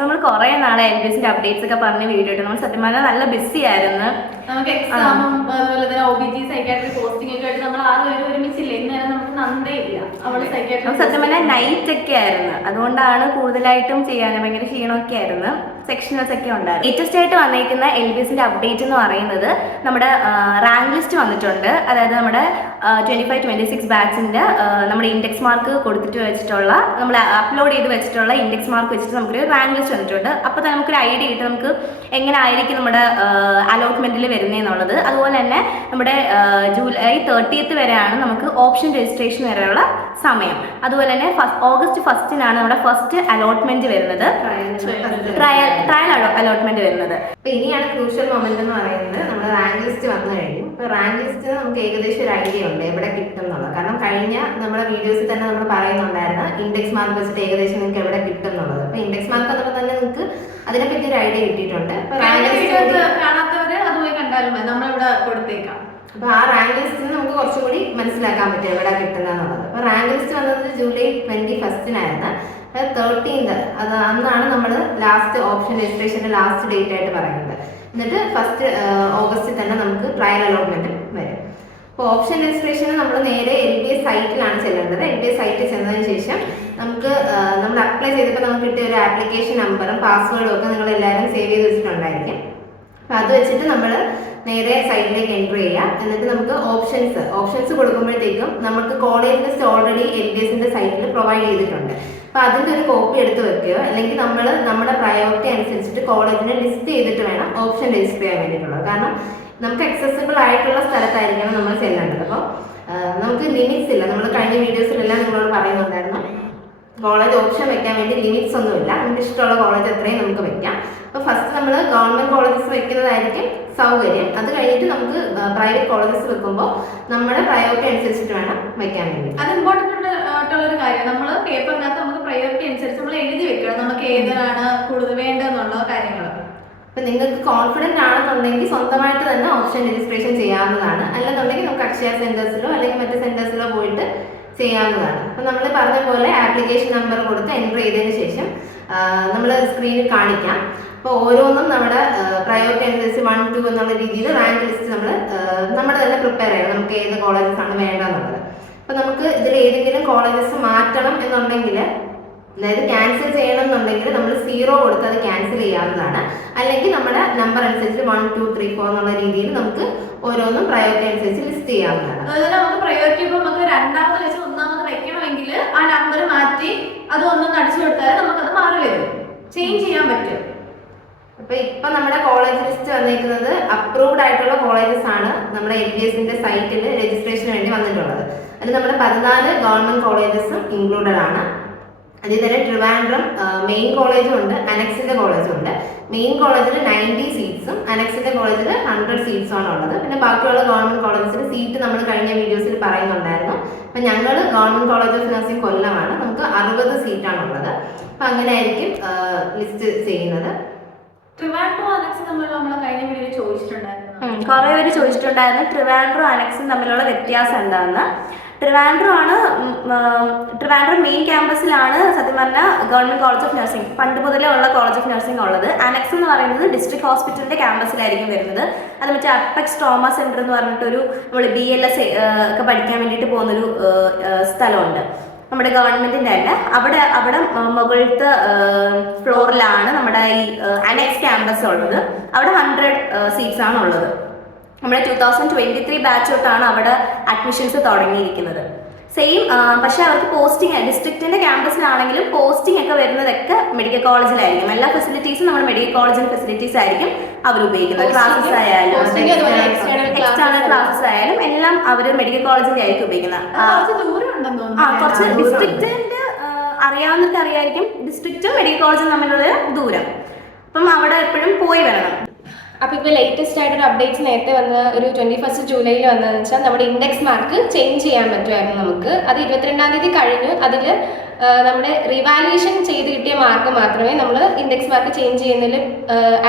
നമ്മൾ കുറെ നാളെ LBSന്റെ അപ്ഡേറ്റ്സ് ഒക്കെ പറഞ്ഞ വീഡിയോ ഇട്ടു. നമ്മൾ സത്യം പറഞ്ഞാൽ നല്ല ബിസി ആയിരുന്നു. നമുക്ക് എക്സാമും അതുപോലെ തന്നെ OBG സൈക്കാട്രി പോസ്റ്റിംഗ് ഒക്കെ ആയിട്ട് നമ്മൾ 6 പേര് ഒരുമിച്ചില്ല. ഇന്നേരം നമുക്ക് നന്ദേ ഇല്ല. അവള് സൈക്കാട്രി സത്യം പറഞ്ഞാൽ നൈറ്റ് ഒക്കെ ആയിരുന്നു. അതുകൊണ്ടാണ് കൂടുതലായിട്ടും ചെയ്യാൻ ഭയങ്കര ക്ഷീണമൊക്കെ ആയിരുന്നു. സെക്ഷൻസ് ഒക്കെ ഉണ്ടായിരുന്നു. ലേറ്റസ്റ്റ് ആയിട്ട് വന്നിരിക്കുന്ന LBSന്റെ അപ്ഡേറ്റ് എന്ന് പറയുന്നത് നമ്മുടെ റാങ്ക് ലിസ്റ്റ് വന്നിട്ടുണ്ട്. അതായത് നമ്മുടെ 25-26 ബാച്ചിന്റെ നമ്മുടെ ഇൻഡെക്സ് മാർക്ക് കൊടുത്തിട്ട് വെച്ചിട്ടുള്ള നമ്മൾ അപ്ലോഡ് ചെയ്ത് വെച്ചിട്ടുള്ള ഇൻഡെക്സ് മാർക്ക് വെച്ചിട്ട് നമുക്കൊരു റാങ്ക് ലിസ്റ്റ് വന്നിട്ടുണ്ട്. അപ്പോൾ തന്നെ നമുക്കൊരു ഐഡിയ കിട്ടും നമുക്ക് എങ്ങനെ ആയിരിക്കും നമ്മുടെ അലോട്ട്മെന്റിൽ വരുന്നതെന്നുള്ളത്. അതുപോലെ തന്നെ നമ്മുടെ ജൂലൈ 30th വരെയാണ് നമുക്ക് ഓപ്ഷൻ രജിസ്ട്രേഷൻ വരെയുള്ള സമയം. അതുപോലെ തന്നെ ഓഗസ്റ്റ് 1st നമ്മുടെ ഫസ്റ്റ് അലോട്ട്മെന്റ് വരുന്നത്, ട്രയൽ അലോട്ട്മെന്റ് വരുന്നത്. അപ്പൊ ഇനിയാണ് ക്രൂഷ്യൽ മൊമെന്റ് എന്ന് പറയുന്നത്. നമ്മുടെ റാങ്ക് ലിസ്റ്റ് വന്നു കഴിഞ്ഞു. ഇപ്പൊ റാങ്ക് ലിസ്റ്റ് നമുക്ക് ഏകദേശം ഒരു ഐഡിയ ഉണ്ട് എവിടെ കിട്ടും എന്നുള്ളത്. കാരണം കഴിഞ്ഞ നമ്മുടെ വീഡിയോസിൽ തന്നെ നമ്മൾ പറയുന്നുണ്ടായിരുന്നു ഇൻഡെക്സ് മാർക്ക് വെച്ചിട്ട് ഏകദേശം നിങ്ങൾക്ക് എവിടെ കിട്ടും എന്നുള്ളത്. അപ്പൊ ഇൻഡെക്സ് മാർക്ക് വന്നപ്പോൾ തന്നെ നിങ്ങൾക്ക് അതിനെപ്പറ്റി ഒരു ഐഡിയ കിട്ടിയിട്ടുണ്ട്. അപ്പൊ റാങ്ക് ലിസ്റ്റ് കാണാത്തവര് അത് പോയി കണ്ടാലും നമ്മളിവിടെ കൊടുത്തേക്കാം. അപ്പൊ ആ റാങ്ക് ലിസ്റ്റ് നമുക്ക് കുറച്ചും കൂടി മനസ്സിലാക്കാൻ പറ്റും എവിടെ കിട്ടുന്നതെന്നുള്ളത്. അപ്പൊ റാങ്ക് ലിസ്റ്റ് വന്നത് ജൂലൈ 21st 13th അന്നാണ് നമ്മൾ ലാസ്റ്റ് ഓപ്ഷൻ രജിസ്ട്രേഷന്റെ ലാസ്റ്റ് ഡേറ്റ് ആയിട്ട് പറയുന്നത്. എന്നിട്ട് ഫസ്റ്റ് ഓഗസ്റ്റിൽ തന്നെ നമുക്ക് ട്രയൽ അലോട്ട്മെന്റ് വരും. അപ്പോൾ ഓപ്ഷൻ രജിസ്ട്രേഷന് നമ്മൾ നേരെ LBS സൈറ്റിലാണ് ചെല്ലേണ്ടത്. LBS സൈറ്റിൽ ചെന്നതിന് ശേഷം നമുക്ക് നമ്മൾ അപ്ലൈ ചെയ്തപ്പോൾ നമുക്ക് കിട്ടിയ ഒരു ആപ്ലിക്കേഷൻ നമ്പറും പാസ്വേഡും ഒക്കെ നിങ്ങൾ എല്ലാവരും സേവ് ചെയ്ത് വെച്ചിട്ടുണ്ടായിരിക്കും. അപ്പം അത് വെച്ചിട്ട് നമ്മൾ നേരെ സൈറ്റിലേക്ക് എൻട്രി ചെയ്യാം. എന്നിട്ട് നമുക്ക് ഓപ്ഷൻസ് കൊടുക്കുമ്പോഴത്തേക്കും നമുക്ക് കോളേജ് ലിസ്റ്റ് ഓൾറെഡി LBSന്റെ സൈറ്റിൽ പ്രൊവൈഡ് ചെയ്തിട്ടുണ്ട്. അപ്പോൾ അതിൻ്റെ ഒരു കോപ്പി എടുത്ത് വെക്കുകയോ അല്ലെങ്കിൽ നമ്മൾ നമ്മുടെ പ്രയോറിറ്റി അനുസരിച്ചിട്ട് കോളേജിനെ ലിസ്റ്റ് ചെയ്തിട്ട് വേണം ഓപ്ഷൻ രജിസ്റ്റർ ചെയ്യാൻ വേണ്ടിയിട്ടുള്ളത്. കാരണം നമുക്ക് അക്സസിബിൾ ആയിട്ടുള്ള സ്ഥലത്തായിരിക്കണം നമ്മൾ ചെല്ലേണ്ടത്. അപ്പോൾ നമുക്ക് ലിമിറ്റ്സ് ഇല്ല. നമ്മൾ കഴിഞ്ഞ വീഡിയോസിലെല്ലാം നിങ്ങളോട് പറയുന്നുണ്ടായിരുന്നു കോളേജ് ഓപ്ഷൻ വെക്കാൻ വേണ്ടി ലിമിറ്റ്സ് ഒന്നുമില്ല. നമുക്ക് ഇഷ്ടമുള്ള കോളേജ് എത്രയും നമുക്ക് വെക്കാം. അപ്പോൾ ഫസ്റ്റ് നമ്മൾ ഗവൺമെന്റ് കോളേജസ് വെക്കുന്നതായിരിക്കും സൗകര്യം. അത് കഴിഞ്ഞിട്ട് നമുക്ക് പ്രൈവറ്റ് കോളേജസ് വെക്കുമ്പോൾ നമ്മുടെ പ്രയോറിറ്റി അനുസരിച്ചിട്ട് വേണം വെക്കാൻ വേണ്ടി. അത് ഇമ്പോർട്ടൻ്റ് ആയിട്ടുള്ള ഒരു കാര്യം. നമ്മൾ പേപ്പറിനകത്ത് നമുക്ക് പ്രയോറിറ്റി അനുസരിച്ച് നമ്മൾ എഴുതി വെക്കണം നമുക്ക് ഏതാണ് കൂടുതൽ വേണ്ടതെന്നുള്ള കാര്യങ്ങൾ. അപ്പം നിങ്ങൾക്ക് കോൺഫിഡൻ്റ് ആണെന്നുണ്ടെങ്കിൽ സ്വന്തമായിട്ട് തന്നെ ഓപ്ഷൻ രജിസ്ട്രേഷൻ ചെയ്യാവുന്നതാണ്. അല്ലെന്നുണ്ടെങ്കിൽ നമുക്ക് അക്ഷയ സെന്റേഴ്സിലോ അല്ലെങ്കിൽ മറ്റ് സെന്റേഴ്സിലോ പോയിട്ട് ചെയ്യാവുന്നതാണ്. അപ്പം നമ്മൾ പറഞ്ഞ പോലെ ആപ്ലിക്കേഷൻ നമ്പർ കൊടുത്ത് എൻ്റർ ചെയ്തതിന് ശേഷം നമ്മൾ സ്ക്രീനിൽ കാണിക്കാം. അപ്പോൾ ഓരോന്നും നമ്മുടെ പ്രയോറിറ്റി അനുസരിച്ച് 1, 2 എന്നുള്ള രീതിയിൽ റാങ്ക് ലിസ്റ്റ് നമ്മൾ തന്നെ പ്രിപ്പയർ ചെയ്യണം. നമുക്ക് ഏത് കോളേജസ് ആണ് വേണ്ടതെന്നുള്ളത്. അപ്പോൾ നമുക്ക് ഇതിൽ ഏതെങ്കിലും കോളേജസ് മാറ്റണം എന്നുണ്ടെങ്കിൽ, അതായത് ക്യാൻസൽ ചെയ്യണം എന്നുണ്ടെങ്കിൽ നമ്മൾ 0 കൊടുത്ത് അത് ക്യാൻസൽ ചെയ്യാവുന്നതാണ്. അല്ലെങ്കിൽ നമ്മുടെ നമ്പർ അനുസരിച്ച് 1, 2, 3, 4 എന്നുള്ള രീതിയിൽ നമുക്ക് ഓരോന്നും പ്രയോറിറ്റി അനുസരിച്ച് ലിസ്റ്റ് ചെയ്യാവുന്നതാണ്. അതുപോലെ നമുക്ക് പ്രയോറിറ്റി ഇപ്പോൾ നമുക്ക് രണ്ടാമത് വെച്ച് ഒന്നാമത് വെക്കണമെങ്കിൽ ആ നമ്പർ മാറ്റി അത് ഒന്നൊന്ന് അടിച്ചു കൊടുത്താൽ നമുക്കത് മാറി വരും, ചേഞ്ച് ചെയ്യാൻ പറ്റും. അപ്പൊ ഇപ്പൊ നമ്മുടെ കോളേജ് ലിസ്റ്റ് വന്നിരിക്കുന്നത് അപ്രൂവ്ഡ് ആയിട്ടുള്ള കോളേജസ് ആണ് നമ്മുടെ LBSന്റെ സൈറ്റിൽ രജിസ്ട്രേഷന് വേണ്ടി വന്നിട്ടുള്ളത്. അതിൽ നമ്മുടെ 14 ഗവൺമെന്റ് കോളേജസും ഇൻക്ലൂഡഡ് ആണ്. അതിൽ തന്നെ ട്രിവാൻഡ്രം മെയിൻ കോളേജും ഉണ്ട്, അനക്സിന്റെ കോളേജും ഉണ്ട്. മെയിൻ കോളേജിൽ 90 സീറ്റ്സും അനക്സിന്റെ കോളേജിൽ 100 സീറ്റ്സും ആണ് ഉള്ളത്. പിന്നെ ബാക്കിയുള്ള ഗവൺമെന്റ് കോളേജസിൽ സീറ്റ് നമ്മൾ കഴിഞ്ഞ വീഡിയോസിൽ പറയുന്നുണ്ടായിരുന്നു. അപ്പൊ ഞങ്ങൾ ഗവൺമെന്റ് കോളേജ് ഓഫ് നഴ്സിംഗ് കൊല്ലമാണ്, നമുക്ക് 60 സീറ്റാണ് ഉള്ളത്. അപ്പൊ അങ്ങനെ ആയിരിക്കും ലിസ്റ്റ് ചെയ്യുന്നത്. ട്രിവാൻഡ്രം അനക്സും തമ്മിലുള്ള നമ്മളെ കഴിഞ്ഞ വീഡിയോയിൽ ചോദിച്ചിട്ടുണ്ടായിരുന്നു. കുറെ പേര് ചോദിച്ചിട്ടുണ്ടായിരുന്നു ട്രിവാൻഡ്രം അനക്സും തമ്മിലുള്ള വ്യത്യാസം എന്താണെന്ന്. ട്രിവാൻഡ്രം മെയിൻ ക്യാമ്പസിലാണ് സത്യം പറഞ്ഞാൽ ഗവൺമെന്റ് കോളേജ് ഓഫ് നഴ്സിംഗ് പണ്ട് മുതലേ ഉള്ള കോളേജ് ഓഫ് നഴ്സിംഗ് ഉള്ളത്. അനക്സ് എന്ന് പറയുന്നത് ഡിസ്ട്രിക്ട് ഹോസ്പിറ്റലിന്റെ ക്യാമ്പസിലായിരിക്കും വരുന്നത്. അത് മറ്റേ അപ്പെക്സ് ട്രോമ സെന്റർ എന്ന് പറഞ്ഞിട്ടൊരു നമ്മൾ BLS ഒക്കെ പഠിക്കാൻ വേണ്ടിയിട്ട് പോകുന്നൊരു സ്ഥലമുണ്ട് നമ്മുടെ ഗവൺമെന്റിന്റെ അല്ല. അവിടെ മുകളിലത്തെ ഫ്ലോറിലാണ് നമ്മുടെ ഈ അനക്സ് ക്യാമ്പസ് ഉള്ളത്. അവിടെ 100 സീറ്റ്സ് ആണ് ഉള്ളത്. നമ്മുടെ 2023 ബാച്ച് തൊട്ടാണ് അവിടെ അഡ്മിഷൻസ് തുടങ്ങിയിരിക്കുന്നത്. സെയിം പക്ഷെ അവർക്ക് പോസ്റ്റിംഗ് ഡിസ്ട്രിക്റ്റിന്റെ ക്യാമ്പസിലാണെങ്കിലും പോസ്റ്റിംഗ് ഒക്കെ വരുന്നതൊക്കെ മെഡിക്കൽ കോളേജിലായിരിക്കും. എല്ലാ ഫെസിലിറ്റീസും നമ്മുടെ മെഡിക്കൽ കോളേജിന്റെ ഫെസിലിറ്റീസ് ആയിരിക്കും അവർ ഉപയോഗിക്കുന്നത്. ക്ലാസ്സസ് ആയാലും എക്സ്റ്റേണൽ ക്ലാസ്സസ് ആയാലും എല്ലാം അവർ മെഡിക്കൽ കോളേജിന്റെ ആയിരിക്കും ഉപയോഗിക്കുന്നത്. കുറച്ച് ഡിസ്ട്രിക്റ്റിന്റെ അറിയാവുന്നവർക്ക് അറിയായിരിക്കും ഡിസ്ട്രിക്റ്റും മെഡിക്കൽ കോളേജും തമ്മിലുള്ള ദൂരം. അപ്പം അവിടെ എപ്പോഴും പോയി വരണം. അപ്പോൾ ഇപ്പോൾ ലേറ്റസ്റ്റ് ആയിട്ടൊരു അപ്ഡേറ്റ്സ് നേരത്തെ വന്ന ഒരു 21 ജൂലൈയിൽ വന്നതെന്ന് വെച്ചാൽ നമ്മുടെ ഇൻഡെക്സ് മാർക്ക് ചേഞ്ച് ചെയ്യാൻ പറ്റുമായിരുന്നു നമുക്ക്. അത് 22-ാം തീയതി കഴിഞ്ഞു. അതിൽ നമ്മുടെ റിവാലുവേഷൻ ചെയ്ത് കിട്ടിയ മാർക്ക് മാത്രമേ നമ്മൾ ഇൻഡെക്സ് മാർക്ക് ചേഞ്ച് ചെയ്യുന്നതിൽ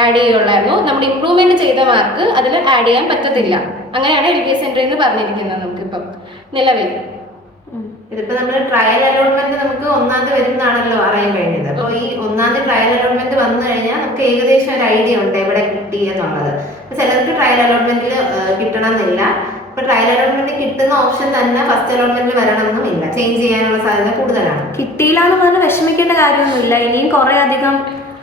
ആഡ് ചെയ്യുകയുള്ളായിരുന്നു. നമ്മുടെ ഇംപ്രൂവ്മെന്റ് ചെയ്ത മാർക്ക് അതിൽ ആഡ് ചെയ്യാൻ പറ്റത്തില്ല. അങ്ങനെയാണ് LBS സെന്ററിൽ നിന്ന് പറഞ്ഞിരിക്കുന്നത് നമുക്കിപ്പം നിലവിൽ. ഇതിപ്പോ നമ്മള് ട്രയൽ അലോട്ട്മെന്റ് നമുക്ക് 1-ാം തീയതി വരുന്നതാണല്ലോ അറിയാൻ കഴിഞ്ഞത്. അപ്പൊ ഈ 1-ാം തീയതി ട്രയൽ അലോട്ട്മെന്റ് വന്നു കഴിഞ്ഞാൽ നമുക്ക് ഏകദേശം ഒരു ഐഡിയ ഉണ്ട് എവിടെ കിട്ടി എന്നുള്ളത്. ചിലർക്ക് ട്രയൽ അലോട്ട്മെന്റിൽ കിട്ടണം എന്നില്ല. ഇപ്പൊ ട്രയൽ അലോട്ട്മെന്റ് കിട്ടുന്ന ഓപ്ഷൻ തന്നെ ഫസ്റ്റ് അലോട്ട്മെന്റിൽ വരണമെന്നും ഇല്ല, ചേഞ്ച് ചെയ്യാനുള്ള സാധ്യത കൂടുതലാണ്. കിട്ടിയില്ല എന്ന് പറഞ്ഞ് വിഷമിക്കേണ്ട കാര്യമൊന്നുമില്ല. ഇനിയും കുറെ അധികം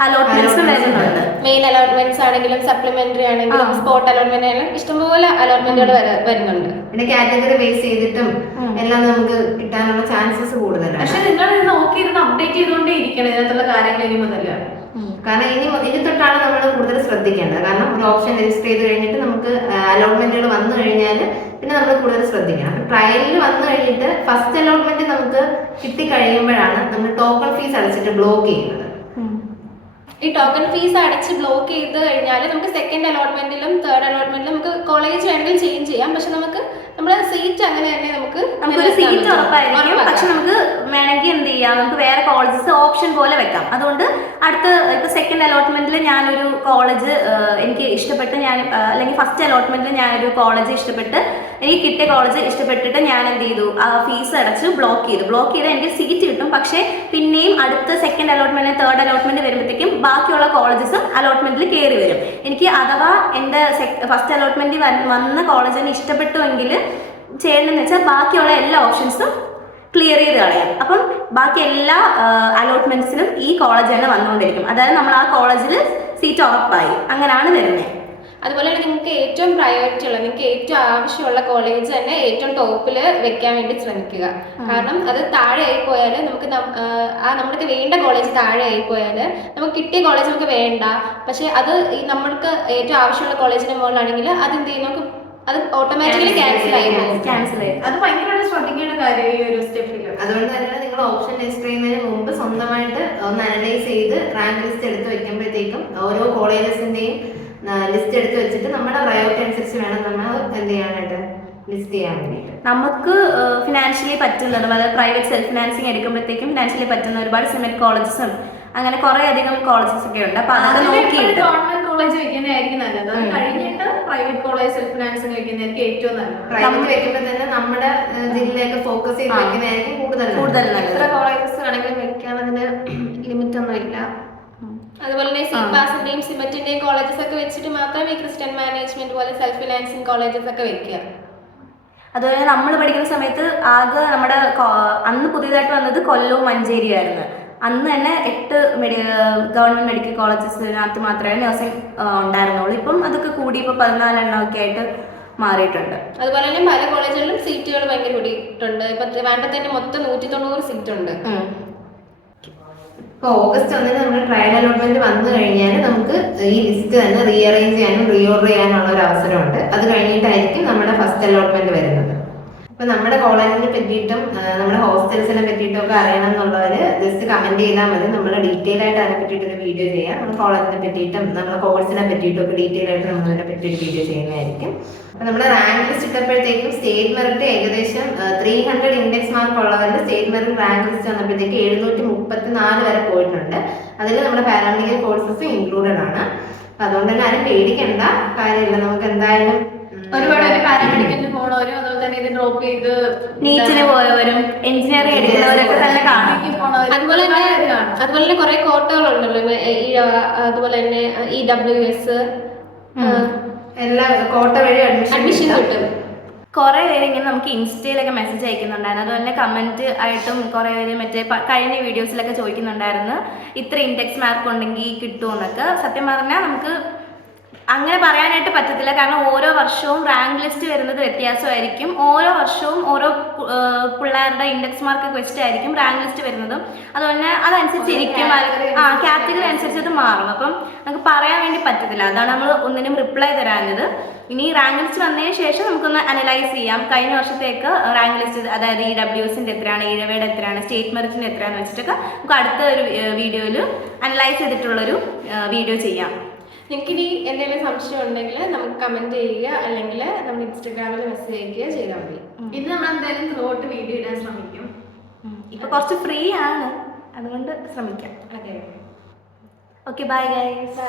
അലോട്ട്മെന്റ്സ് വരുന്നുണ്ട്. മെയിൻ അലോട്ട്മെന്റ്സ് ആണെങ്കിലും സപ്ലിമെന്ററി ആണെങ്കിലും സ്പോട്ട് അലോട്ട്മെന്റ് ആണെങ്കിലും ഇഷ്ടംപോലെ അലോട്ട്മെന്റുകൾ വരുന്നുണ്ട്. പിന്നെ കാറ്റഗറി ബേസ് ചെയ്തിട്ടും എല്ലാം നമുക്ക് കിട്ടാനുള്ള ചാൻസസ് കൂടുതലാണ്. പക്ഷെ നിങ്ങൾ നോക്കിയിരുന്ന് അപ്ഡേറ്റ് ചെയ്തുകൊണ്ടേ ഇരിക്കണം ഇതിനകത്തുള്ള കാര്യങ്ങൾ ഇനി മുതൽ. കാരണം ഇനി തൊട്ടാണ് നമ്മൾ കൂടുതൽ ശ്രദ്ധിക്കേണ്ടത്. കാരണം ഒരു ഓപ്ഷൻ രജിസ്റ്റർ ചെയ്ത് കഴിഞ്ഞിട്ട് നമുക്ക് അലോട്ട്മെന്റുകൾ വന്നു കഴിഞ്ഞാൽ പിന്നെ നമ്മൾ കൂടുതൽ ശ്രദ്ധിക്കണം. ട്രയലിൽ വന്നു കഴിഞ്ഞിട്ട് ഫസ്റ്റ് അലോട്ട്മെന്റ് നമുക്ക് കിട്ടിക്കഴിയുമ്പോഴാണ് നമ്മൾ ടോക്കൺ ഫീസ് അടച്ചിട്ട് ബ്ലോക്ക് ചെയ്യുന്നത്. ഈ ടോക്കൺ ഫീസ് അടച്ച് ബ്ലോക്ക് ചെയ്ത് കഴിഞ്ഞാൽ നമുക്ക് സെക്കൻഡ് അലോട്ട്മെന്റിലും തേർഡ് അലോട്ട്മെന്റിലും നമുക്ക് കോളേജ് വേണമെങ്കിൽ ചേഞ്ച് ചെയ്യാം. പക്ഷെ നമുക്ക് നമ്മുടെ സീറ്റ് അങ്ങനെ തന്നെ നമുക്കൊരു സീറ്റ് ഉറപ്പായിരിക്കും. പക്ഷെ നമുക്ക് വേണമെങ്കിൽ എന്ത് ചെയ്യാം, നമുക്ക് വേറെ കോളേജസ് ഓപ്ഷൻ പോലെ വെക്കാം. അതുകൊണ്ട് അടുത്ത ഇപ്പൊ സെക്കൻഡ് അലോട്ട്മെന്റിൽ ഞാനൊരു കോളേജ് എനിക്ക് ഇഷ്ടപ്പെട്ട് അല്ലെങ്കിൽ ഫസ്റ്റ് അലോട്ട്മെന്റിൽ ഞാനൊരു കോളേജ് ഇഷ്ടപ്പെട്ട് എനിക്ക് കിട്ടിയ കോളേജ് ഇഷ്ടപ്പെട്ടിട്ട് ഞാൻ എന്ത് ചെയ്തു, ആ ഫീസ് അടച്ച് ബ്ലോക്ക് ചെയ്ത് എനിക്ക് സീറ്റ് കിട്ടും. പക്ഷേ പിന്നെയും അടുത്ത സെക്കൻഡ് അലോട്ട്മെന്റ് തേർഡ് അലോട്ട്മെന്റ് വരുമ്പോഴത്തേക്കും ബാക്കിയുള്ള കോളേജസും അലോട്ട്മെന്റിൽ കയറി വരും. എനിക്ക് അഥവാ എൻ്റെ ഫസ്റ്റ് അലോട്ട്മെന്റിൽ വന്ന കോളേജിന് ഇഷ്ടപ്പെട്ടുവെങ്കിൽ ചെയ്യേണ്ടതെന്ന് വെച്ചാൽ ബാക്കിയുള്ള എല്ലാ ഓപ്ഷൻസും ക്ലിയർ ചെയ്ത് കളയാം. അപ്പം ബാക്കി എല്ലാ അലോട്ട്മെന്റ്സിനും ഈ കോളേജ് തന്നെ വന്നുകൊണ്ടിരിക്കും. അതായത് നമ്മൾ ആ കോളേജിൽ സീറ്റ് ഉറപ്പായി, അങ്ങനെയാണ് വരുന്നത്. അതുപോലെ തന്നെ നിങ്ങൾക്ക് ഏറ്റവും പ്രയോറിറ്റി ഉള്ള, നിങ്ങൾക്ക് ഏറ്റവും ആവശ്യമുള്ള കോളേജ് തന്നെ ഏറ്റവും ടോപ്പിൽ വെക്കാൻ വേണ്ടി ശ്രമിക്കുക. കാരണം അത് താഴെ ആയിപ്പോയാൽ നമുക്ക് നമ്മൾക്ക് വേണ്ട കോളേജ് താഴെ ആയിപ്പോയാൽ നമുക്ക് കിട്ടിയ കോളേജ് നമുക്ക് വേണ്ട. പക്ഷെ അത് നമ്മൾക്ക് ഏറ്റവും ആവശ്യമുള്ള കോളേജിന്റെ മുകളിലാണെങ്കിൽ അതെന്ത് ചെയ്യും, നമുക്ക് അത് ഓട്ടോമാറ്റിക്കലി ക്യാൻസൽ ആയി പോകും. അത് ഭയങ്കരമായിട്ട് ശ്രദ്ധിക്കേണ്ട കാര്യം ഈ ഒരു സ്റ്റെപ്പിൽ. അതുകൊണ്ട് തന്നെ നിങ്ങൾ ഓപ്ഷൻ രജിസ്റ്റർ ചെയ്യുന്നതിന് മുമ്പ് സ്വന്തമായിട്ട് ഒന്ന് അനലൈസ് ചെയ്ത് റാങ്ക് ലിസ്റ്റ് എടുത്ത് വെക്കുമ്പോഴത്തേക്കും ഓരോ കോളേജസിന്റെയും ലിസ്റ്റ് എടുത്ത് വെച്ചിട്ട് നമ്മുടെ പ്രയോറിറ്റി അനുസരിച്ച് വേണം നമ്മൾ എന്ത് ചെയ്യാനായിട്ട് ലിസ്റ്റ് ചെയ്യാൻ വേണ്ടിയിട്ട്. നമുക്ക് ഫിനാൻഷ്യലി പറ്റുന്നത്, അതായത് പ്രൈവറ്റ് സെൽഫ് ഫിനാൻസിങ് എടുക്കുമ്പോഴത്തേക്കും ഫിനാൻഷ്യലി പറ്റുന്ന ഒരുപാട് സിമെന്റ് കോളേജസും അങ്ങനെ കുറെ അധികം കോളേജസ് ഒക്കെ ഉണ്ട്. അപ്പൊ അതൊക്കെ നോക്കിയിട്ട് ഗവൺമെന്റ് കോളേജ് വെക്കുന്നതായിരിക്കും നല്ലത്. അത് കഴിഞ്ഞിട്ട് പ്രൈവറ്റ് കോളേജ് സെൽഫ് ഫിനാൻസിങ് വെക്കുന്നതായിരിക്കും ഏറ്റവും നല്ലത്. പ്രൈവറ്റ് വെക്കുമ്പോൾ തന്നെ നമ്മുടെ ജില്ലയൊക്കെ ഫോക്കസ് ചെയ്ത് വെക്കുന്നതായിരിക്കും കൂടുതൽ നല്ലത്. എത്ര കോളേജസ് വേണമെങ്കിലും വെക്കാൻ അതിന് ലിമിറ്റ് ഒന്നും ഇല്ല. അതുപോലെ തന്നെ സിപാസിന്റെയും സിമറ്റിന്റെയും കോളേജസ് ഒക്കെ വെച്ചിട്ട് മാത്രമേ ക്രിസ്ത്യൻ മാനേജ്മെന്റ് പോലെ സെൽഫ് ഫിനാൻസിങ് കോളേജസ് ഒക്കെ വെക്കുക. അതുപോലെ നമ്മൾ പഠിക്കുന്ന സമയത്ത് ആകെ നമ്മുടെ അന്ന് പുതിയതായിട്ട് വന്നത് കൊല്ലവും മഞ്ചേരിയായിരുന്നു. അന്ന് തന്നെ 8 ഗവൺമെന്റ് മെഡിക്കൽ കോളേജസിനകത്ത് മാത്രമേ നഴ്സിംഗ് ഉണ്ടായിരുന്നുള്ളൂ. ഇപ്പം അതൊക്കെ കൂടി ഇപ്പോൾ 14 എണ്ണമൊക്കെ ആയിട്ട് മാറിയിട്ടുണ്ട്. അതുപോലെ തന്നെ പല കോളേജുകളിലും സീറ്റുകൾ ഭയങ്കര കൂടിയിട്ടുണ്ട്. ഇപ്പൊ വേണ്ടതിന്റെ മൊത്തം 190 സീറ്റ് ഉണ്ട്. ഇപ്പോൾ ഓഗസ്റ്റ് 1 നമ്മൾ ട്രയൽ അലോട്ട്മെന്റ് വന്നു കഴിഞ്ഞാൽ നമുക്ക് ഈ ലിസ്റ്റ് തന്നെ റീഅറേഞ്ച് ചെയ്യാനും റീഓർഡർ ചെയ്യാനുള്ള ഒരു അവസരമുണ്ട്. അത് കഴിഞ്ഞിട്ടായിരിക്കും നമ്മുടെ ഫസ്റ്റ് അലോട്ട്മെന്റ് വരുന്നത്. അപ്പൊ നമ്മുടെ കോളേജിനെ പറ്റിയിട്ടും നമ്മുടെ ഹോസ്റ്റൽസിനെ പറ്റിയിട്ടും ഒക്കെ അറിയണം എന്നുള്ളവർ ജസ്റ്റ് കമന്റ് ചെയ്താൽ മതി. നമ്മൾ ഡീറ്റെയിൽ ആയിട്ട് അതിനെ പറ്റിയിട്ടൊരു വീഡിയോ ചെയ്യാം. നമ്മുടെ കോളേജിനെ പറ്റിയിട്ടും നമ്മുടെ കോഴ്സിനെ പറ്റിയിട്ടും ഒക്കെ ഡീറ്റെയിൽ ആയിട്ട് നമ്മൾ അതിനെ പറ്റിയൊരു വീഡിയോ ചെയ്യുന്നതായിരിക്കും. അപ്പൊ നമ്മുടെ റാങ്ക് ലിസ്റ്റ് ഇട്ടപ്പോഴത്തേക്കും സ്റ്റേറ്റ് മെറിറ്റ് ഏകദേശം 300 ഇൻഡെക്സ് മാർക്ക് ഉള്ളവരുടെ സ്റ്റേറ്റ് മെറിറ്റ് റാങ്ക് ലിസ്റ്റ് വന്നപ്പോഴത്തേക്ക് 734 വരെ പോയിട്ടുണ്ട്. അതിൽ നമ്മുടെ പാരാമെഡിക്കൽ കോഴ്സസ് ഇൻക്ലൂഡഡ് ആണ്. അതുകൊണ്ട് തന്നെ ആരും പേടിക്കേണ്ട കാര്യമില്ല. നമുക്ക് എന്തായാലും ഒരുപാട് പാരാമെഡിക്കലിന് പോണവരും അതുപോലെ തന്നെ ഇത് ഡ്രോപ്പ് ചെയ്ത് നീറ്റിന് പോയവരും എഞ്ചിനീയറിംഗ് എടുക്കുന്നവരൊക്കെ തന്നെ കാണും. അതുപോലെ തന്നെ കുറെ കോട്ടകളുണ്ടല്ലോ, അതുപോലെ തന്നെ EWS എല്ലാ കോട്ട വഴി അഡ്മിഷൻ കിട്ടും. കുറെ പേര് ഇങ്ങനെ നമുക്ക് ഇൻസ്റ്റയിലൊക്കെ മെസ്സേജ് അയക്കുന്നുണ്ടായിരുന്നു. അതുപോലെ കമന്റ് ആയിട്ടും കുറെ പേര് മറ്റേ കഴിഞ്ഞ വീഡിയോസിലൊക്കെ ചോദിക്കുന്നുണ്ടായിരുന്നു ഇത്ര ഇൻഡെക്സ് മാർക്ക് ഉണ്ടെങ്കിൽ കിട്ടുമെന്നൊക്കെ. സത്യം പറഞ്ഞാൽ നമുക്ക് അങ്ങനെ പറയാനായിട്ട് പറ്റത്തില്ല. കാരണം ഓരോ വർഷവും റാങ്ക് ലിസ്റ്റ് വരുന്നത് വ്യത്യാസമായിരിക്കും. ഓരോ വർഷവും ഓരോ പിള്ളേരുടെ ഇൻഡെക്സ് മാർക്ക് ഒക്കെ വെച്ചിട്ടായിരിക്കും റാങ്ക് ലിസ്റ്റ് വരുന്നതും. അതുപോലെ അതനുസരിച്ചിരിക്കും, കാറ്റഗറി അനുസരിച്ച് അത് മാറും. അപ്പം നമുക്ക് പറയാൻ വേണ്ടി പറ്റത്തില്ല. അതാണ് നമ്മൾ ഒന്നിനും റിപ്ലൈ തരാഞ്ഞത്. ഇനി റാങ്ക് ലിസ്റ്റ് വന്നതിന് ശേഷം നമുക്കൊന്ന് അനലൈസ് ചെയ്യാം. കഴിഞ്ഞ വർഷത്തേക്ക് റാങ്ക് ലിസ്റ്റ്, അതായത് EWSന്റെ എത്രയാണ്, ഈഴവയുടെ എത്രയാണ്, സ്റ്റേറ്റ് മെറിറ്റിന്റെ എത്രയാണെന്ന് വെച്ചിട്ടൊക്കെ നമുക്ക് അടുത്ത ഒരു വീഡിയോയിൽ അനലൈസ് ചെയ്തിട്ടുള്ളൊരു വീഡിയോ ചെയ്യാം. നിങ്ങൾക്കിനി എന്തെങ്കിലും സംശയം ഉണ്ടെങ്കിൽ നമുക്ക് കമന്റ് ചെയ്യുക, അല്ലെങ്കിൽ നമ്മൾ ഇൻസ്റ്റാഗ്രാമിൽ മെസ്സേജ് അയക്കുകയോ ചെയ്താൽ മതി. ഇത് നമ്മൾ എന്തായാലും ത്രോട്ട് വീഡിയോ ഇടാൻ ശ്രമിക്കും. ഇപ്പൊ കുറച്ച് ഫ്രീ ആണ്, അതുകൊണ്ട് ശ്രമിക്കാം. അതെ. Okay, bye guys.